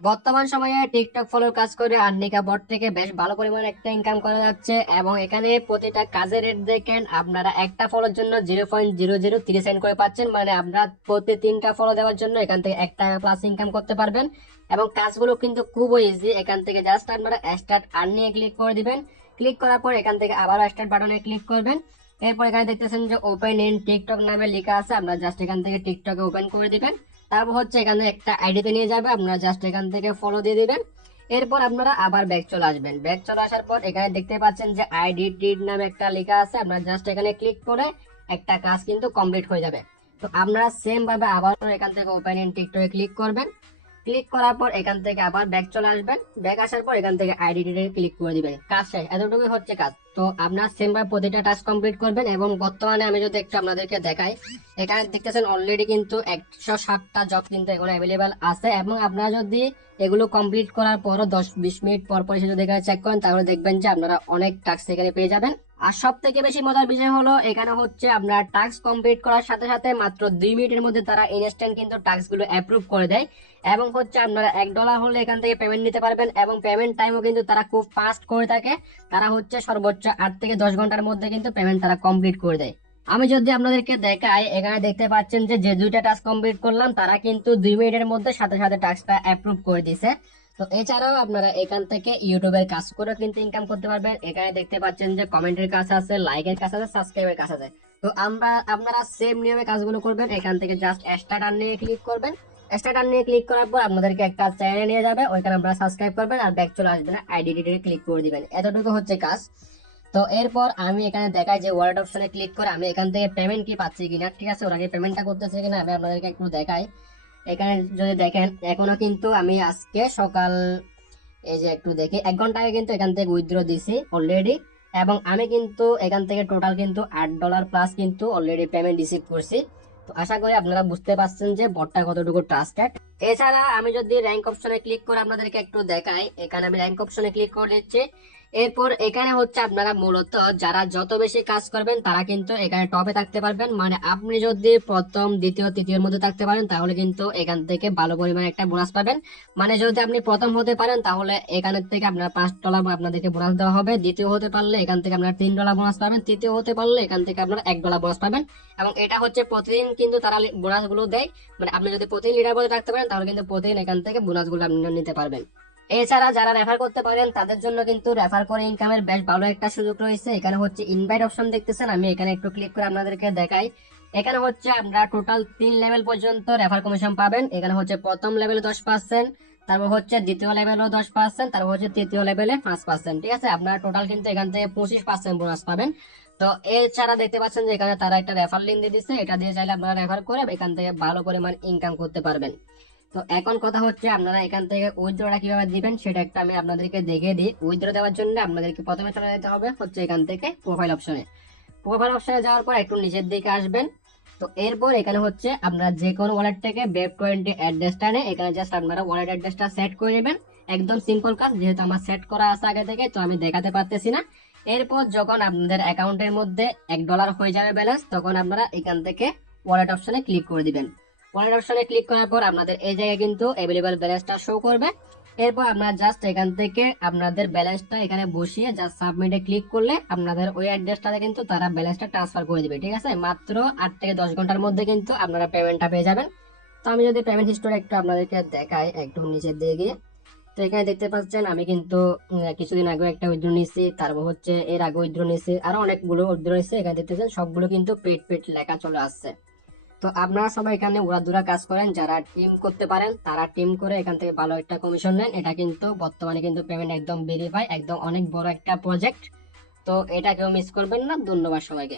বর্তমান সময়ে টিকটক ফলোর কাজ করে আর্নিকা বট থেকে বেশ ভালো পরিমাণে একটা ইনকাম করা যাচ্ছে এবং এখানে প্রতিটা কাজের রেট দেখেন আপনারা একটা ফলোর জন্য 0.00 সেন্ট করে পাচ্ছেন, মানে আপনারা প্রতি 3টা ফলো দেওয়ার জন্য এখান থেকে 1 টাকা প্লাস ইনকাম করতে পারবেন। এবং কাজগুলো কিন্তু খুবই ইজি। এখান থেকে জাস্ট আপনারা স্টার্ট আর্নিং এ ক্লিক করে দিবেন। ক্লিক করার পর এখান থেকে আবার স্টার্ট বাটনে ক্লিক করবেন। এরপর এখানে দেখতেছেন যে ওপেন ইন টিকটক নামে লেখা আছে, আপনারা জাস্ট এখান থেকে টিকটকে ওপেন করে দিবেন। তারপর হচ্ছে এখানে একটা আইডিতে নিয়ে যাবে, আপনারা জাস্ট এখান থেকে ফলো দিয়ে দিবেন। এরপর আপনারা আবার ব্যাক চলে আসবেন। ব্যাক চলে আসার পর এখানে দেখতে পাচ্ছেন যে আইডি টিড নামে একটা লেখা আছে, আপনারা জাস্ট এখানে ক্লিক করে একটা কাজ কিন্তু কমপ্লিট হয়ে যাবে। তো আপনারা সেম ভাবে আবার এখান থেকে ওপেন ইন টিকটকে ক্লিক করবেন। ক্লিক করার পর এখান থেকে আবার ব্যাক চলে আসবেন। ব্যাক আসার পর এখান থেকে আইডি ক্লিক করে দিবেন। কাজ শেষ, এতটুকুই হচ্ছে কাজ। তো আপনার সেম ভাবে প্রতিটা টাস্ক কমপ্লিট করবেন। এবং বর্তমানে আমি যদি একটু আপনাদেরকে দেখাই, এখানে দেখতেছেন অলরেডি কিন্তু 107টা জব কিন্তু এখানে অ্যাভেলেবেল আছে। এবং আপনারা যদি এগুলো কমপ্লিট করার পরও 10-20 মিনিট পর পর এসে যদি এখানে চেক করেন, তাহলে দেখবেন যে আপনারা অনেক টাস্ক এখানে পেয়ে যাবেন। আর সব থেকে বেশি মজার বিষয় হলো এখানে হচ্ছে আপনার টাস্ক কমপ্লিট করার সাথে সাথে মাত্র 2 মিনিটের মধ্যে তারা ইনস্ট্যান্ট কিন্তু টাস্ক গুলো অ্যাপ্রুভ করে দেয়। এবং হচ্ছে আপনারা $1 হলে এখান থেকে পেমেন্ট নিতে পারবেন। এবং পেমেন্ট টাইমও কিন্তু তারা খুব ফাস্ট করে থাকে। তারা হচ্ছে সর্বোচ্চ 8 থেকে 10 ঘন্টার মধ্যে কিন্তু পেমেন্ট তারা কমপ্লিট করে দেয়। আমি যদি আপনাদেরকে দেখাই, এখানে দেখতে পাচ্ছেন যে যে 2টা টাস্ক কমপ্লিট করলাম তারা কিন্তু 2 মিনিটের মধ্যে সাথে সাথে টাস্কটা অ্যাপ্রুভ করে দিছে। তো এছাড়াও আপনারা এখান থেকে ইউটিউবের কাজ করে কিন্তু ইনকাম করতে পারবেন। এখানে দেখতে পাচ্ছেন যে কমেন্টের কাজ আছে, লাইকের কাজ আছে, সাবস্ক্রাইবের কাজ আছে। তো আপনারা সেম নিয়মে কাজগুলো করবেন। এখান থেকে জাস্ট স্টার্ট আর্ন নিয়ে ক্লিক করবেন। স্টার্ট আর্ন নিয়ে ক্লিক করার পর আপনাদেরকে একটা চ্যানেলে নিয়ে যাবে, ওইখানে আপনারা সাবস্ক্রাইব করবেন আর ব্যাক চলে আসবেন, আইডি ক্লিক করে দিবেন। এতটুকু হচ্ছে কাজ। তো এরপর আমি এখানে দেখাই যে ওয়ালেট অপশনে ক্লিক করে আমি এখান থেকে পেমেন্ট কি পাচ্ছি কিনা। ঠিক আছে, ওরা কি পেমেন্টটা করতেছে কিনা আমি আপনাদেরকে একটু দেখাই। এখানে যদি দেখেন এখনো কিন্তু আমি আজকে সকাল, এই যে একটু দেখি, 1 ঘন্টা আগে কিন্তু এখান থেকে উইথড্র দিছি অলরেডি। এবং আমি কিন্তু এখান থেকে টোটাল কিন্তু $8 প্লাস কিন্তু অলরেডি পেমেন্ট রিসিভ করছি। তো আশা করি আপনারা বুঝতে পারছেন যে বটটা কতটুকু ট্রাস্টেড। এছাড়া আমি যদি র্যাঙ্ক অপশনে ক্লিক করে আপনাদেরকে একটু দেখাই, এখানে আমি র্যাঙ্ক অপশনে ক্লিক করে দিচ্ছি। এরপর এখানে হচ্ছে আপনারা মূলত যারা যত বেশি কাজ করবেন তারা কিন্তু এখানে টপে থাকতে পারবেন। মানে আপনি যদি প্রথম দ্বিতীয় তৃতীয়ের মধ্যে থাকতে পারেন তাহলে কিন্তু এখান থেকে ভালো পরিমাণে একটা বোনাস পাবেন। মানে যদি আপনি প্রথম হতে পারেন তাহলে এখান থেকে আপনার $5 আপনাদেরকে বোনাস দেওয়া হবে। দ্বিতীয় হতে পারলে এখান থেকে আপনার $3 বোনাস পাবেন। তৃতীয় হতে পারলে এখান থেকে আপনার $1 বোনাস পাবেন। এবং এটা হচ্ছে প্রতিদিন কিন্তু তারা বোনাস গুলো দেয়। মানে আপনি যদি প্রতিদিন লিডার বোর্ডে রাখতে পারেন তাহলে কিন্তু প্রতিদিন এখান থেকে বোনাস গুলো আপনি নিতে পারবেন। এছাড়া যারা রেফার করতে পারেন তাদের জন্য কিন্তু রেফার করে ইনকামের বেশ ভালো একটা সুযোগ রয়েছে। এখানে হচ্ছে ইনভাইট অপশন দেখতেছেন, আমি এখানে একটু ক্লিক করে আপনাদেরকে দেখাই। এখানে হচ্ছে আমরা টোটাল 3 লেভেল পর্যন্ত রেফার কমিশন পাবেন। এখানে হচ্ছে প্রথম লেভেলে 10%, তারপর হচ্ছে দ্বিতীয় লেভেলও 10%, তারপর হচ্ছে তৃতীয় লেভেলে 5%। ঠিক আছে, আপনারা টোটাল কিন্তু এখান থেকে 25% বোনাস পাবেন। তো এছাড়া দেখতে পাচ্ছেন যে এখানে তারা একটা রেফার লিঙ্ক দিয়ে দিচ্ছে, এটা দিয়ে চাইলে আপনারা রেফার করে এখান থেকে ভালো পরিমাণ ইনকাম করতে পারবেন। তো এখন কথা হচ্ছে আপনারা এখান থেকে উইথড্রটা কিভাবে দিবেন সেটা একটা আমি আপনাদেরকে দেখে দিই। উইথড্র দেওয়ার জন্য আপনাদেরকে প্রথমে চলে যেতে হবে হচ্ছে এখান থেকে প্রোফাইল অপশনে। প্রোফাইল অপশনে যাওয়ার পর একটু নিচের দিকে আসবেন। তো এরপর এখানে হচ্ছে আপনারা যে কোনো ওয়ালেট থেকে BEP20 অ্যাড্রেসটা নেই, এখানে জাস্ট আপনারা ওয়ালেট অ্যাড্রেসটা সেট করে নেবেন। একদম সিম্পল কাজ, যেহেতু আমার সেট করা আছে আগে থেকে তো আমি দেখাতে পারতেছি না। এরপর যখন আপনাদের অ্যাকাউন্টের মধ্যে $1 হয়ে যাবে ব্যালেন্স, তখন আপনারা এখান থেকে ওয়ালেট অপশনে ক্লিক করে দিবেন। ওয়ালেট অপশনে ক্লিক করার পর আপনাদের এই জায়গায় কিন্তু অ্যাভেলেবল ব্যালেন্সটা শো করবে। এরপর আপনারা জাস্ট এখান থেকে আপনাদের ব্যালেন্সটা এখানে বসিয়ে জাস্ট সাবমিটে ক্লিক করলে আপনাদের ওই অ্যাড্রেসটাতে কিন্তু তারা ব্যালেন্সটা ট্রান্সফার করে দিবে। ঠিক আছে, মাত্র 8 থেকে 10 ঘন্টার মধ্যে কিন্তু আপনারা পেমেন্টটা পেয়ে যাবেন। তো আমি যদি পেমেন্ট হিস্টোরি একটু আপনাদেরকে দেখাই একটু নিচের দিকে গিয়ে, তো এখানে দেখতে পাচ্ছেন আমি কিন্তু কিছুদিন আগে একটা উইথড্র নিয়েছি, তারপর হচ্ছে এর আগে উইথড্র নিয়েছি, আরো অনেকগুলো উইথড্র নিয়েছি। এখানে দেখতেছেন সবগুলো কিন্তু পেড পেড লেখা চলে আসছে। তো আপনারা সবাই এখানে উড়াধুরা কাজ করেন, যারা টিম করতে পারেন তারা টিম করে এখান থেকে ভালো একটা কমিশন নেন। এটা কিন্তু বর্তমানে কিন্তু পেমেন্ট একদম ভেরিফাই, একদম অনেক বড় একটা প্রজেক্ট। তো এটা কেউ মিস করবেন না। ধন্যবাদ সবাইকে।